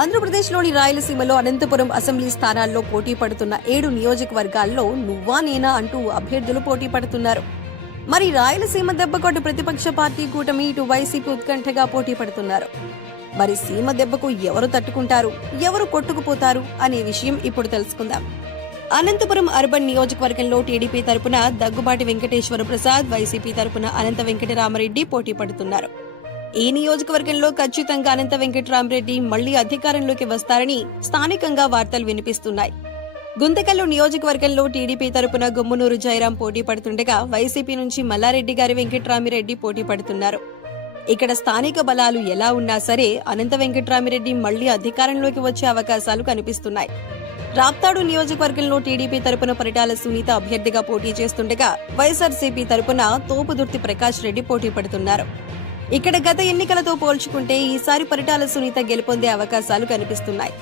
ఆంధ్రప్రదేశ్లోని రాయలసీమలో అనంతపురం అసెంబ్లీ స్థానాల్లో పోటీ పడుతున్న ఏడు నియోజకవర్గాల్లో నువ్వా నేనా అంటూ అభ్యర్థులు పోటీ పడుతున్నారు. మరి రాయలసీమ దెబ్బకొట్టు ప్రతిపక్ష పార్టీ కూటమి ఇటు వైసీపీ ఉత్కంఠగా పోటీ పడుతున్నారు. మరి సీమ దెబ్బకు ఎవరు తట్టుకుంటారు? ఎవరు కొట్టుకుపోతారు? అనే విషయం ఇప్పుడు తెలుసుకుందాం. అనంతపురం అర్బన్ నియోజకవర్గంలో టీడీపీ తరపున దగ్గుబాటి వెంకటేశ్వర ప్రసాద్ వైసీపీ తరపున అనంత వెంకటరామరెడ్డి పోటీ పడుతున్నారు. ఈ నియోజకవర్గంలో ఖచ్చితంగా అనంత వెంకటరామరెడ్డి మళ్ళీ అధికారంలోకి వస్తారని స్థానికంగా వార్తలు వినిపిస్తున్నాయి. గుంతకల్లు నియోజకవర్గంలో టీడీపీ తరపున గుమ్మునూరు జయరాం పోటీ పడుతుండగా వైసీపీ నుంచి మల్లారెడ్డి గారి వెంకట్రామిరెడ్డి పోటీ పడుతున్నారు. ఇక్కడ స్థానిక బలాలు ఎలా ఉన్నా సరే అనంత వెంకట్రామిరెడ్డి మళ్ళీ అధికారంలోకి వచ్చే అవకాశాలు కనిపిస్తున్నాయి. రాప్తాడు నియోజకవర్గంలో టీడీపీ తరపున పరిటాల సునీత అభ్యర్థిగా పోటీ చేస్తుండగా వైఎస్ఆర్సీపీ తరపున తోపుదుర్తి ప్రకాష్ రెడ్డి పోటీ పడుతున్నారు. ఇక్కడ గత ఎన్నికలతో పోల్చుకుంటే ఈసారి పరిటాల సునీత గెలుపొందే అవకాశాలు కనిపిస్తున్నాయి.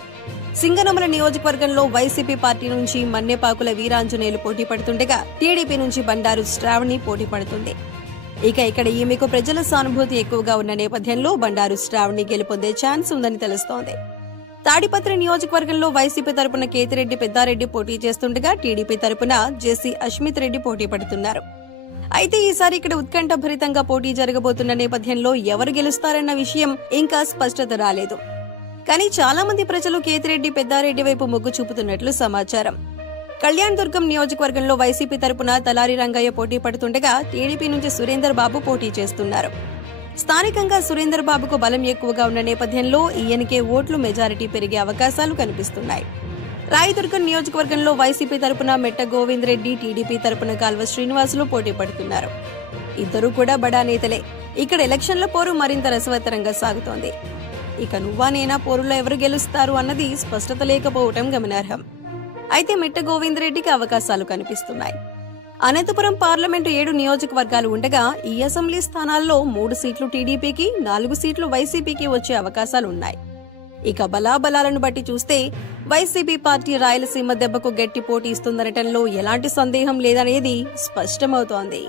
సింగనమల నియోజకవర్గంలో వైసీపీ పార్టీ నుంచి మన్నెపాకుల వీరాంజనేయులు పోటీ పడుతుండగా టీడీపీ నుంచి బండారు శ్రావణి పోటీ పడుతుంది. ఇక ఇక్కడ ఈమెకు ప్రజల సానుభూతి ఎక్కువగా ఉన్న నేపథ్యంలో బండారు శ్రావణి గెలుపొందే ఛాన్స్ ఉందని తెలుస్తోంది. తాడిపత్రి నియోజకవర్గంలో వైసీపీ తరపున కేతిరెడ్డి పెద్దారెడ్డి పోటీ చేస్తుండగా టీడీపీ తరపున జేసీ అష్మిత్ రెడ్డి పోటీ పడుతున్నారు. అయితే ఈసారి ఇక్కడ ఉత్కంఠభరితంగా పోటీ జరగబోతున్న నేపథ్యంలో ఎవరు గెలుస్తారన్న విషయం ఇంకా స్పష్టత రాలేదు. కానీ చాలా మంది ప్రజలు కేతిరెడ్డి పెద్దారెడ్డి వైపు మొగ్గు చూపుతున్నట్లు సమాచారం. కళ్యాణ్ దుర్గం నియోజకవర్గంలో వైసీపీ తరపున తలారి రంగయ్య పోటీ పడుతుండగా టీడీపీ నుంచి సురేందర్ బాబు పోటీ చేస్తున్నారు. స్థానికంగా సురేందర్ బాబుకు బలం ఎక్కువగా ఉన్న నేపథ్యంలో ఈయనకే ఓట్లు మెజారిటీ పెరిగే అవకాశాలు కనిపిస్తున్నాయి. రాయదుర్గం నియోజకవర్గంలో వైసీపీ తరపున మెట్ట గోవింద్ రెడ్డి టీడీపీ తరపున కాల్వ శ్రీనివాసులు పోటీ పడుతున్నారు. ఇద్దరు కూడా బడా నేతలే. ఇక్కడ ఎలక్షన్ల పోరు మరింత రసవత్తరంగా సాగుతోంది. ఇక నువ్వా నేనా పోరులో ఎవరు గెలుస్తారు అన్నది స్పష్టత లేకపోవటం గమనార్హం. అయితే మిట్ట గోవింద్ రెడ్డికి అవకాశాలు కనిపిస్తున్నాయి. అనంతపురం పార్లమెంటు ఏడు నియోజకవర్గాలు ఉండగా ఈ అసెంబ్లీ స్థానాల్లో మూడు సీట్లు టీడీపీకి నాలుగు సీట్లు వైసీపీకి వచ్చే అవకాశాలు ఉన్నాయి ఇక బలాబలాలను బట్టి చూస్తే వైసీపీ పార్టీ రాయలసీమ దెబ్బకు గట్టి పోటీ ఇస్తుందనటంలో ఎలాంటి సందేహం లేదనేది స్పష్టమవుతోంది.